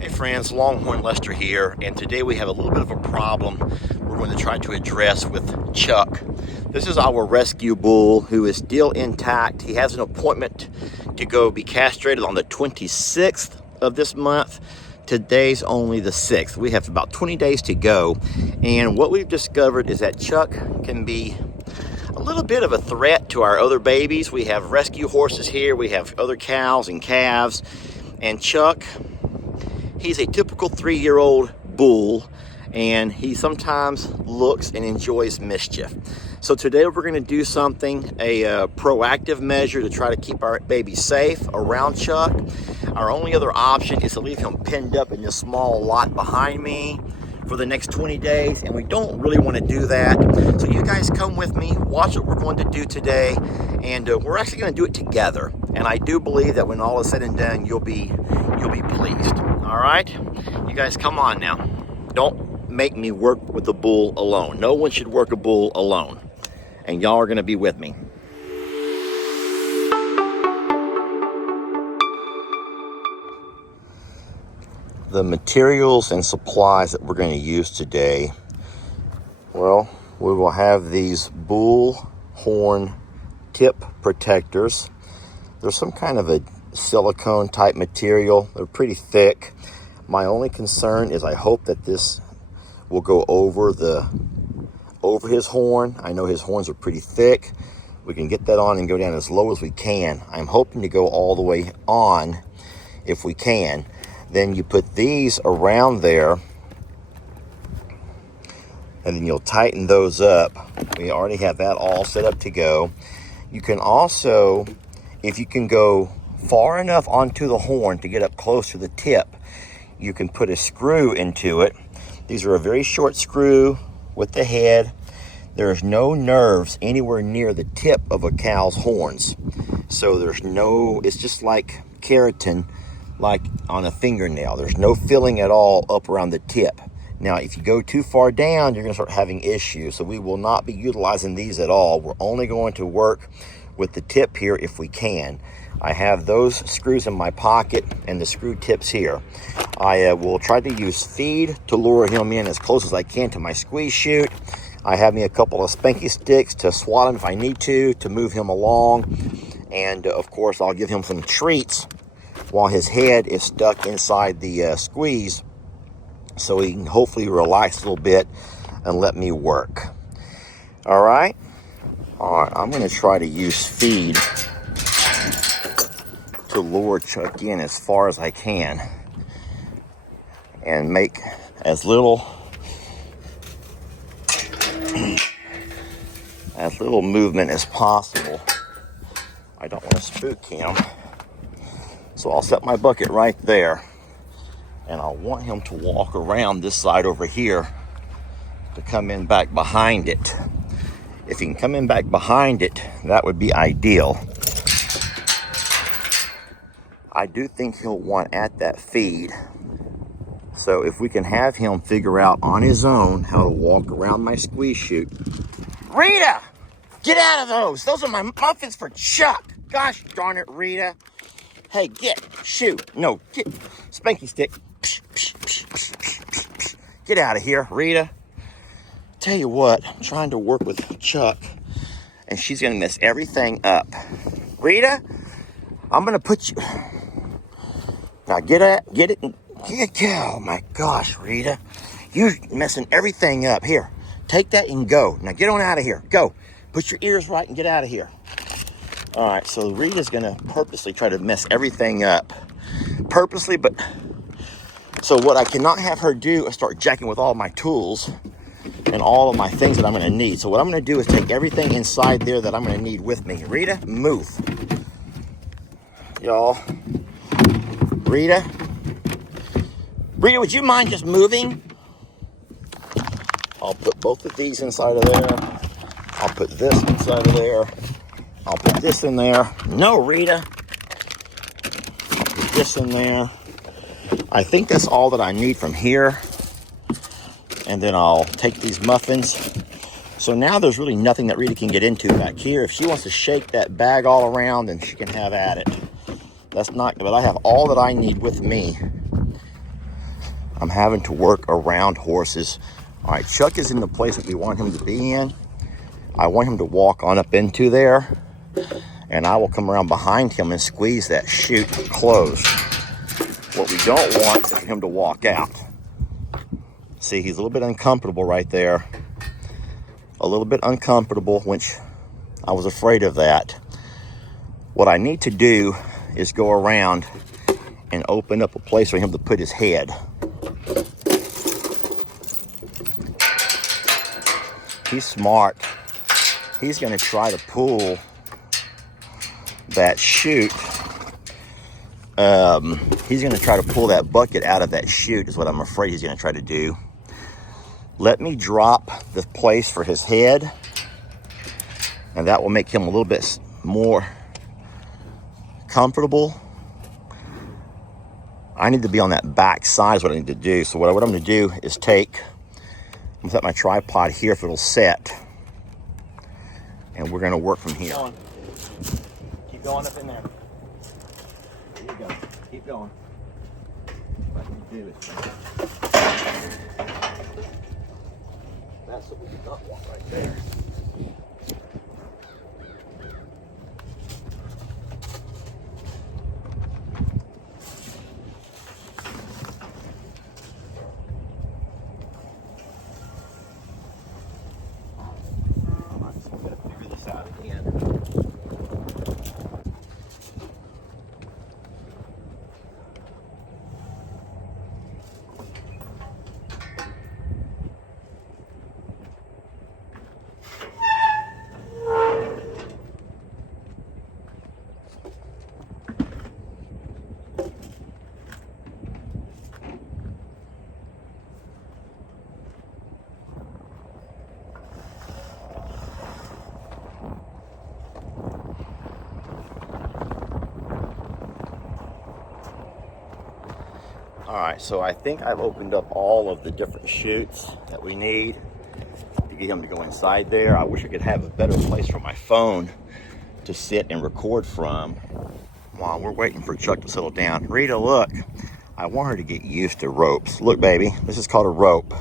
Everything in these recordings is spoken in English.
Hey friends, Longhorn Lester here, and today we have a little bit of a problem we're going to try to address with Chuck. This is our rescue bull who is still intact. He has an appointment to go be castrated on the 26th of this month. Today's only the 6th. We have about 20 days to go, and what we've discovered is that Chuck can be a little bit of a threat to our other babies. We have rescue horses here, we have other cows and calves, and Chuck, he's a typical 3-year-old bull, and he sometimes looks and enjoys mischief. So today we're going to do something, a proactive measure to try to keep our baby safe around Chuck. Our only other option is to leave him pinned up in this small lot behind me for the next 20 days, and we don't really want to do that. So you guys come with me, watch what we're going to do today, and we're actually going to do it together. And I do believe that when all is said and done, you'll be pleased. All right, you guys come on now. Don't make me work with the bull alone. No one should work a bull alone, and y'all are going to be with me. The materials and supplies that we're going to use today, well, we will have these bull horn tip protectors. There's some kind of a silicone type material. They're pretty thick. My only concern is I hope that this will go over his horn. I know his horns are pretty thick. We can get that on and go down as low as we can. I'm hoping to go all the way on if we can. Then you put these around there, and then you'll tighten those up. We already have that all set up to go. You can also, if you can go far enough onto the horn to get up close to the tip, you can put a screw into it. These are a very short screw with the head. There's no nerves anywhere near the tip of a cow's horns. So it's just like keratin, like on a fingernail. There's no filling at all up around the tip. Now, if you go too far down, you're going to start having issues. So we will not be utilizing these at all. We're only going to work with the tip here if we can. I have those screws in my pocket and the screw tips here. I will try to use feed to lure him in as close as I can to my squeeze chute. I have me a couple of spanky sticks to swat him if I need to move him along. And of course, I'll give him some treats while his head is stuck inside the squeeze, so he can hopefully relax a little bit and let me work. All right, I'm going to try to use feed to lure Chuck in as far as I can and make as little movement as possible. I don't want to spook him. So I'll set my bucket right there, and I'll want him to walk around this side over here to come in back behind it. If he can come in back behind it, that would be ideal. I do think he'll want at that feed. So if we can have him figure out on his own how to walk around my squeeze chute. Rita, get out of those. Those are my muffins for Chuck. Gosh darn it, Rita. Hey, get spanky stick. Get out of here, Rita. Tell you what, I'm trying to work with Chuck, and she's gonna mess everything up. Rita, I'm gonna put you. Now get it. Oh my gosh, Rita, you're messing everything up. Here, take that and go. Now get on out of here. Go. Put your ears right and get out of here. All right, so Rita's gonna purposely try to mess everything up. Purposely, but so what I cannot have her do is start jacking with all my tools and all of my things that I'm gonna need. So what I'm gonna do is take everything inside there that I'm gonna need with me. Rita, move. Y'all, Rita, would you mind just moving? I'll put both of these inside of there. I'll put this inside of there. I'll put this in there. No, Rita. I'll put this in there. I think that's all that I need from here. And then I'll take these muffins. So now there's really nothing that Rita can get into back here. If she wants to shake that bag all around, then she can have at it. That's not, but I have all that I need with me I'm having to work around horses. All right, Chuck is in the place that we want him to be in. I want him to walk on up into there, and I will come around behind him and squeeze that chute closed. What we don't want is for him to walk out. See, he's a little bit uncomfortable right there. A little bit uncomfortable, which I was afraid of that. What I need to do is go around and open up a place for him to put his head. He's smart. He's going to try to pull that chute. He's going to try to pull that bucket out of that chute is what I'm afraid he's going to try to do. Let me drop the place for his head, and that will make him a little bit more comfortable. I need to be on that back side is what I need to do. So what I'm going to do is I'm going to set my tripod here if it'll set, and we're going to work from here. Keep going up in there. There you go. Keep going. What I need to do is that's what we did not want right there. I'm just going to figure this out again. All right, so I think I've opened up all of the different chutes that we need to get him to go inside there. I wish I could have a better place for my phone to sit and record from while we're waiting for Chuck to settle down. Rita, look, I want her to get used to ropes. Look, baby, this is called a rope.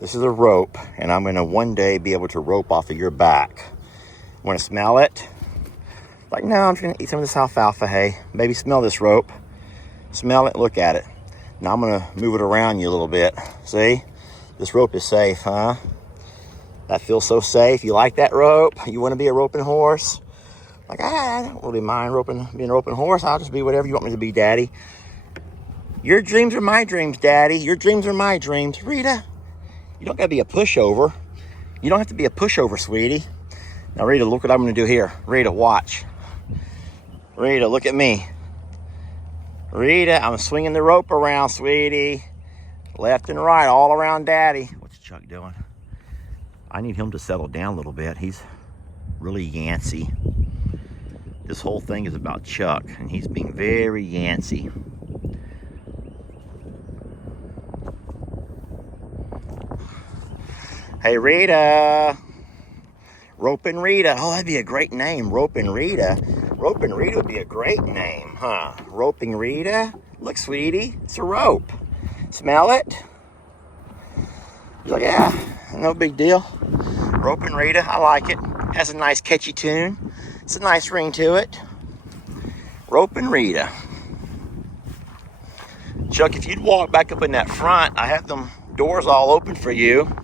This is a rope, and I'm gonna one day be able to rope off of your back. Wanna smell it? Like, no, I'm just gonna eat some of this alfalfa hay. Baby, smell this rope. Smell it, look at it. Now I'm gonna move it around you a little bit. See, this rope is safe, huh? That feels so safe. You like that rope? You wanna be a roping horse? Like, I don't really mind being a roping horse. I'll just be whatever you want me to be, Daddy. Your dreams are my dreams, Daddy. Your dreams are my dreams. Rita, you don't gotta be a pushover. You don't have to be a pushover, sweetie. Now, Rita, look what I'm gonna do here. Rita, watch. Rita, look at me. Rita, I'm swinging the rope around, sweetie. Left and right, all around Daddy. What's Chuck doing? I need him to settle down a little bit. He's really yancy. This whole thing is about Chuck, and he's being very yancy. Hey, Rita. Ropin' Rita. Oh, that'd be a great name, Ropin' Rita. Ropin' Rita would be a great name, huh? Roping Rita. Look, sweetie, it's a rope. Smell it? He's like, yeah, no big deal. Ropin' Rita, I like it. Has a nice catchy tune. It's a nice ring to it. Ropin' Rita. Chuck, if you'd walk back up in that front, I have them doors all open for you.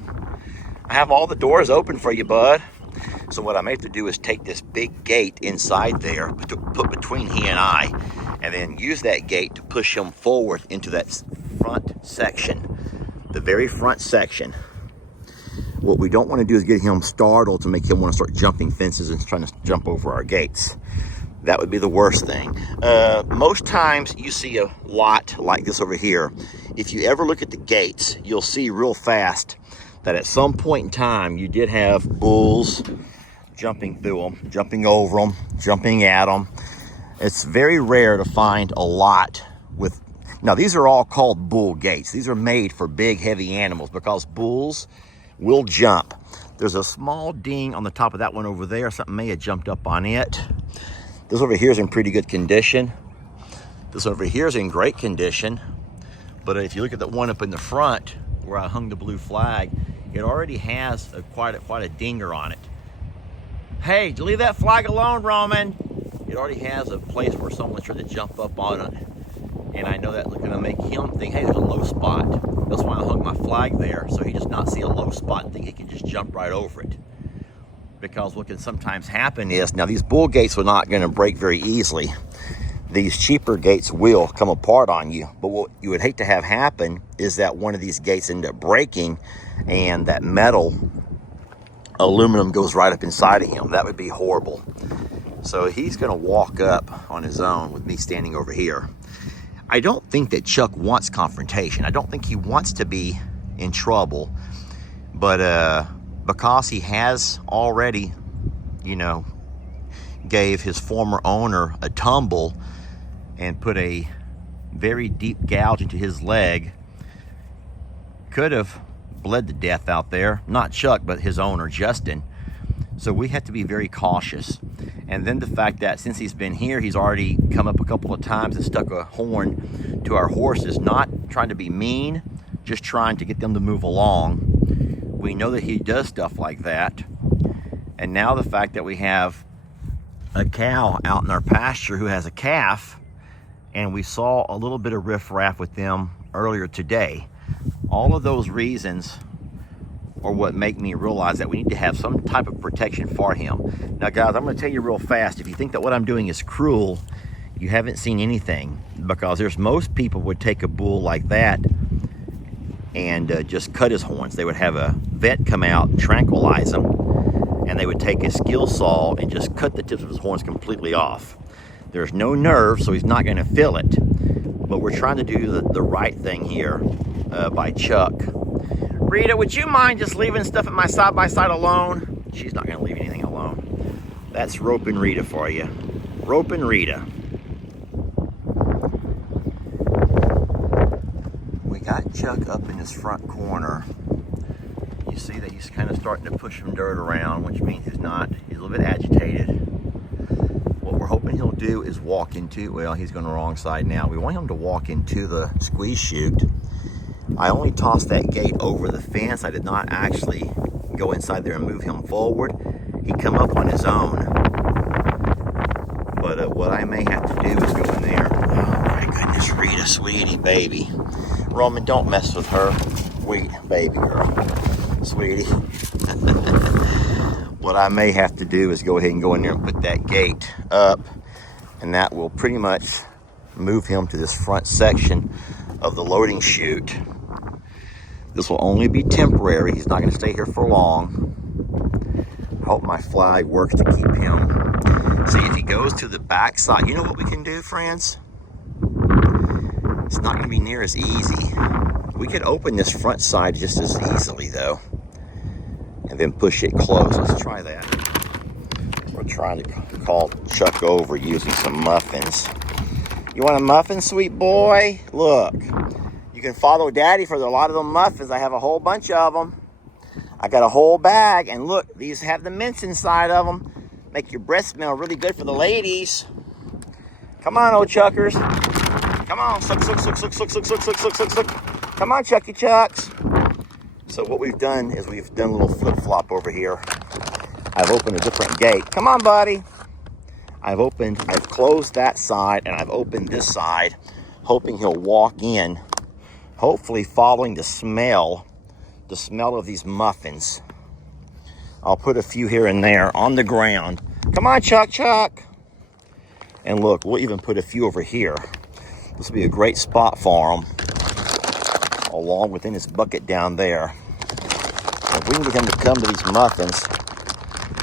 I have all the doors open for you, bud. So what I may have to do is take this big gate inside there, to put between he and I, and then use that gate to push him forward into that front section, the very front section. What we don't want to do is get him startled to make him want to start jumping fences and trying to jump over our gates. That would be the worst thing. Most times you see a lot like this over here. If you ever look at the gates, you'll see real fast that at some point in time you did have bulls jumping through them, jumping over them, jumping at them. It's very rare to find a lot with, now these are all called bull gates. These are made for big, heavy animals because bulls will jump. There's a small ding on the top of that one over there. Something may have jumped up on it. This over here is in pretty good condition. This over here is in great condition. But if you look at the one up in the front where I hung the blue flag, it already has quite a dinger on it. Hey, leave that flag alone, Roman. It already has a place where someone's trying to jump up on it. And I know that's going to make him think, hey, there's a low spot. That's why I hung my flag there, so he does not see a low spot and think he can just jump right over it. Because what can sometimes happen is, now these bull gates are not going to break very easily. These cheaper gates will come apart on you. But what you would hate to have happen is that one of these gates end up breaking and that metal aluminum goes right up inside of him. That would be horrible. So he's going to walk up on his own with me standing over here. I don't think that Chuck wants confrontation. I don't think he wants to be in trouble. But because he has already, gave his former owner a tumble and put a very deep gouge into his leg, could have bled to death out there. Not Chuck, but his owner, Justin. So we have to be very cautious. And then the fact that since he's been here, he's already come up a couple of times and stuck a horn to our horses, not trying to be mean, just trying to get them to move along. We know that he does stuff like that. And now the fact that we have a cow out in our pasture who has a calf, and we saw a little bit of riffraff with them earlier today. All of those reasons are what make me realize that we need to have some type of protection for him. Now guys, I'm going to tell you real fast, if you think that what I'm doing is cruel, you haven't seen anything, because most people would take a bull like that and just cut his horns. They would have a vet come out and tranquilize him, and they would take a skill saw and just cut the tips of his horns completely off. There's no nerve, so he's not going to feel it. But we're trying to do the right thing here by Chuck. Rita, would you mind just leaving stuff at my side-by-side alone? She's not going to leave anything alone. That's Roping Rita for you. Roping Rita. We got Chuck up in his front corner. You see that he's kind of starting to push some dirt around, which means he's a little bit agitated. What we're hoping he'll do is walk into, well, he's going the wrong side now. We want him to walk into the squeeze chute. I only tossed that gate over the fence. I did not actually go inside there and move him forward. He come up on his own. But what I may have to do is go in there. Oh my goodness, Rita, sweetie, baby. Roman, don't mess with her. Sweet baby girl. Sweetie. What I may have to do is go ahead and go in there and put that gate up. And that will pretty much move him to this front section of the loading chute. This will only be temporary. He's not going to stay here for long. I hope my flag works to keep him. See, if he goes to the back side, you know what we can do, friends? It's not going to be near as easy. We could open this front side just as easily, though, and then push it close. Let's try that. We're trying to call Chuck over using some muffins. You want a muffin, sweet boy? Look. You can follow Daddy for a lot of them muffins. I have a whole bunch of them. I got a whole bag. And look, these have the mints inside of them. Make your breath smell really good for the ladies. Come on, old Chuckers. Come on. Suck, suck, suck, suck, suck, suck, suck, suck, suck, suck, suck. Come on, Chucky Chucks. So what we've done is we've done a little flip-flop over here. I've opened a different gate. Come on, buddy. I've closed that side, and I've opened this side, hoping he'll walk in. Hopefully following the smell of these muffins. I'll put a few here and there on the ground. Come on, Chuck. And look, we'll even put a few over here. This will be a great spot for him, along within his bucket down there. If we can get him to come to these muffins.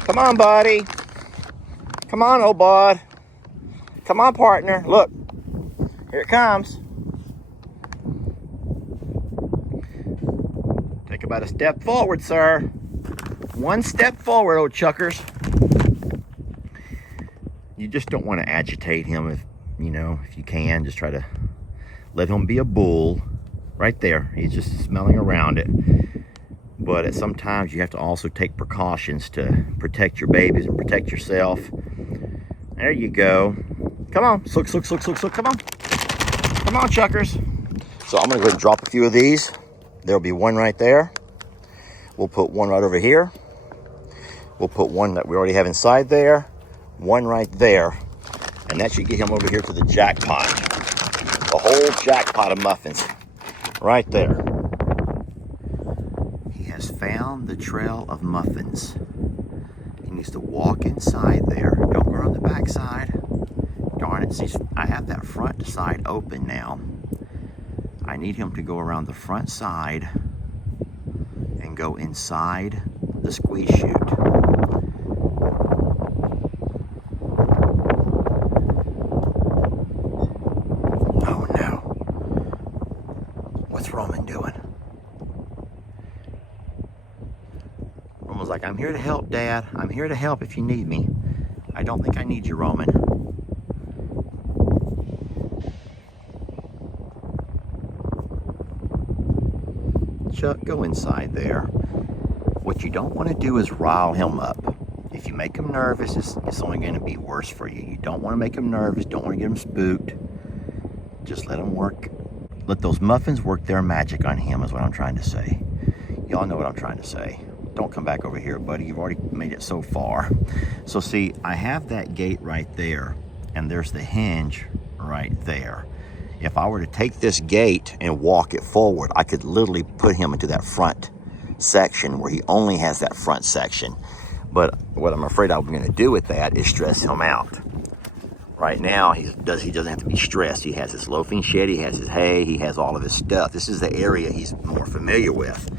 Come on, buddy. Come on, old bud. Come on, partner. Look, here it comes. Take about a step forward, sir. One step forward, old Chuckers. You just don't want to agitate him if you can. Just try to let him be a bull. Right there. He's just smelling around it. But sometimes you have to also take precautions to protect your babies and protect yourself. There you go. Come on. Look. Come on. Come on, Chuckers. So I'm gonna go ahead and drop a few of these. There'll be one right there. We'll put one right over here. We'll put one that we already have inside there. One right there. And that should get him over here to the jackpot. The whole jackpot of muffins. Right there. He has found the trail of muffins. He needs to walk inside there. Don't go on the back side. Darn it. See, I have that front side open now. I need him to go around the front side and go inside the squeeze chute. Oh no. What's Roman doing? Roman's like, I'm here to help, Dad. I'm here to help if you need me. I don't think I need you, Roman. Chuck, go inside there. What you don't want to do is rile him up. If you make him nervous, it's only going to be worse for you. You don't want to make him nervous. Don't want to get him spooked. Just let him work. Let those muffins work their magic on him is what I'm trying to say. Y'all know what I'm trying to say. Don't come back over here, buddy. You've already made it so far. So see, I have that gate right there, and there's the hinge right there. If I were to take this gate and walk it forward, I could literally put him into that front section where he only has that front section. But what I'm afraid I'm going to do with that is stress him out. Right now, he doesn't have to be stressed. He has his loafing shed, he has his hay, he has all of his stuff. This is the area he's more familiar with.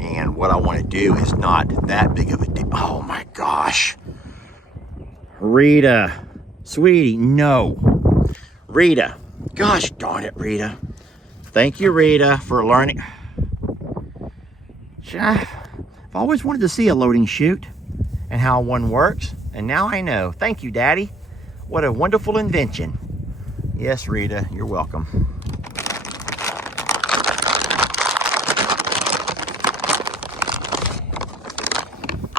And what I want to do is not that big of a deal. Oh my gosh. Rita, sweetie, no. Rita, gosh darn it, Rita. Thank you, Rita, for learning. I've always wanted to see a loading chute and how one works, and now I know. Thank you, Daddy. What a wonderful invention. Yes, Rita, you're welcome.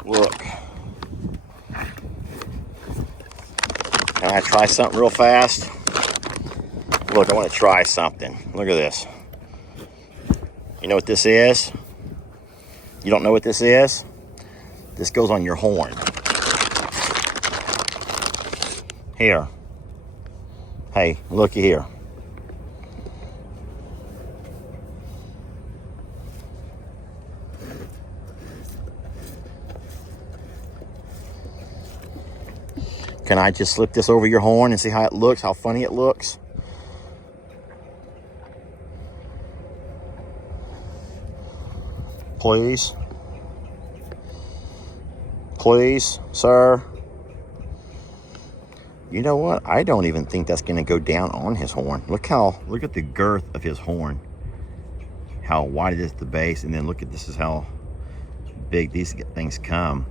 Look. Can I try something real fast? Look, I want to try something. Look at this. You know what this is? You don't know what this is? This goes on your horn. Here. Hey, looky here. Can I just slip this over your horn and see how it looks, how funny it looks? Please. Please, sir. You know what? I don't even think that's going to go down on his horn. Look at the girth of his horn. How wide it is at the base. And then look at this is how big these things come.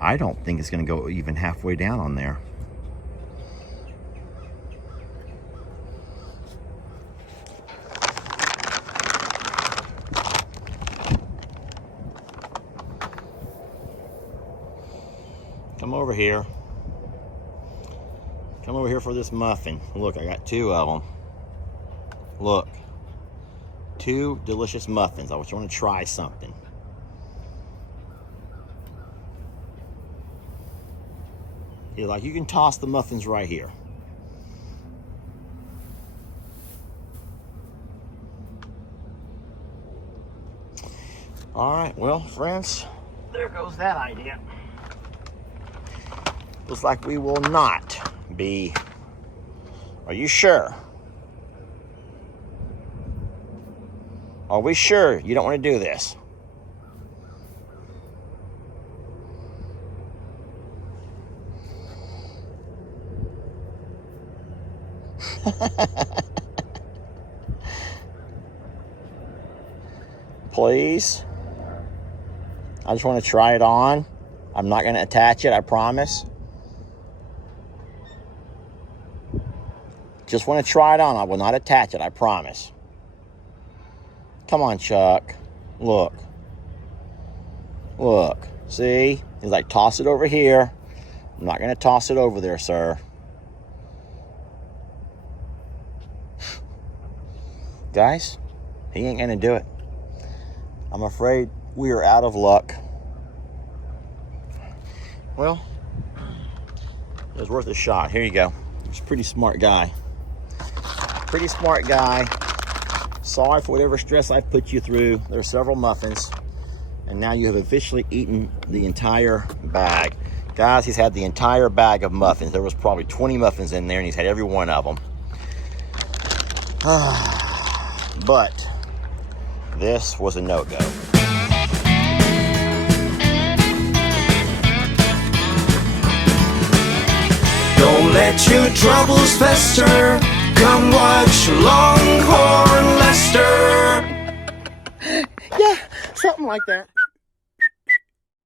I don't think it's going to go even halfway down on there. Come over here. Come over here for this muffin. Look, I got two of them. Look. Two delicious muffins. I just want to try something. You're like, you can toss the muffins right here. All right, well, friends, there goes that idea. Looks like we will not be. Are you sure? Are we sure you don't want to do this? Please? I just want to try it on. I'm not going to attach it, I promise. Just want to try it on. I will not attach it, I promise. Come on, Chuck. Look. Look. See? He's like, toss it over here. I'm not going to toss it over there, sir. Guys, he ain't gonna do it. I'm afraid we are out of luck. Well, it was worth a shot. Here you go. He's a pretty smart guy. Pretty smart guy. Sorry for whatever stress I put you through. There are several muffins, and now you have officially eaten the entire bag. Guys, he's had the entire bag of muffins. There was probably 20 muffins in there, and he's had every one of them. But this was a no-go. Don't let your troubles fester. Come watch Longhorn Lester. Yeah, something like that.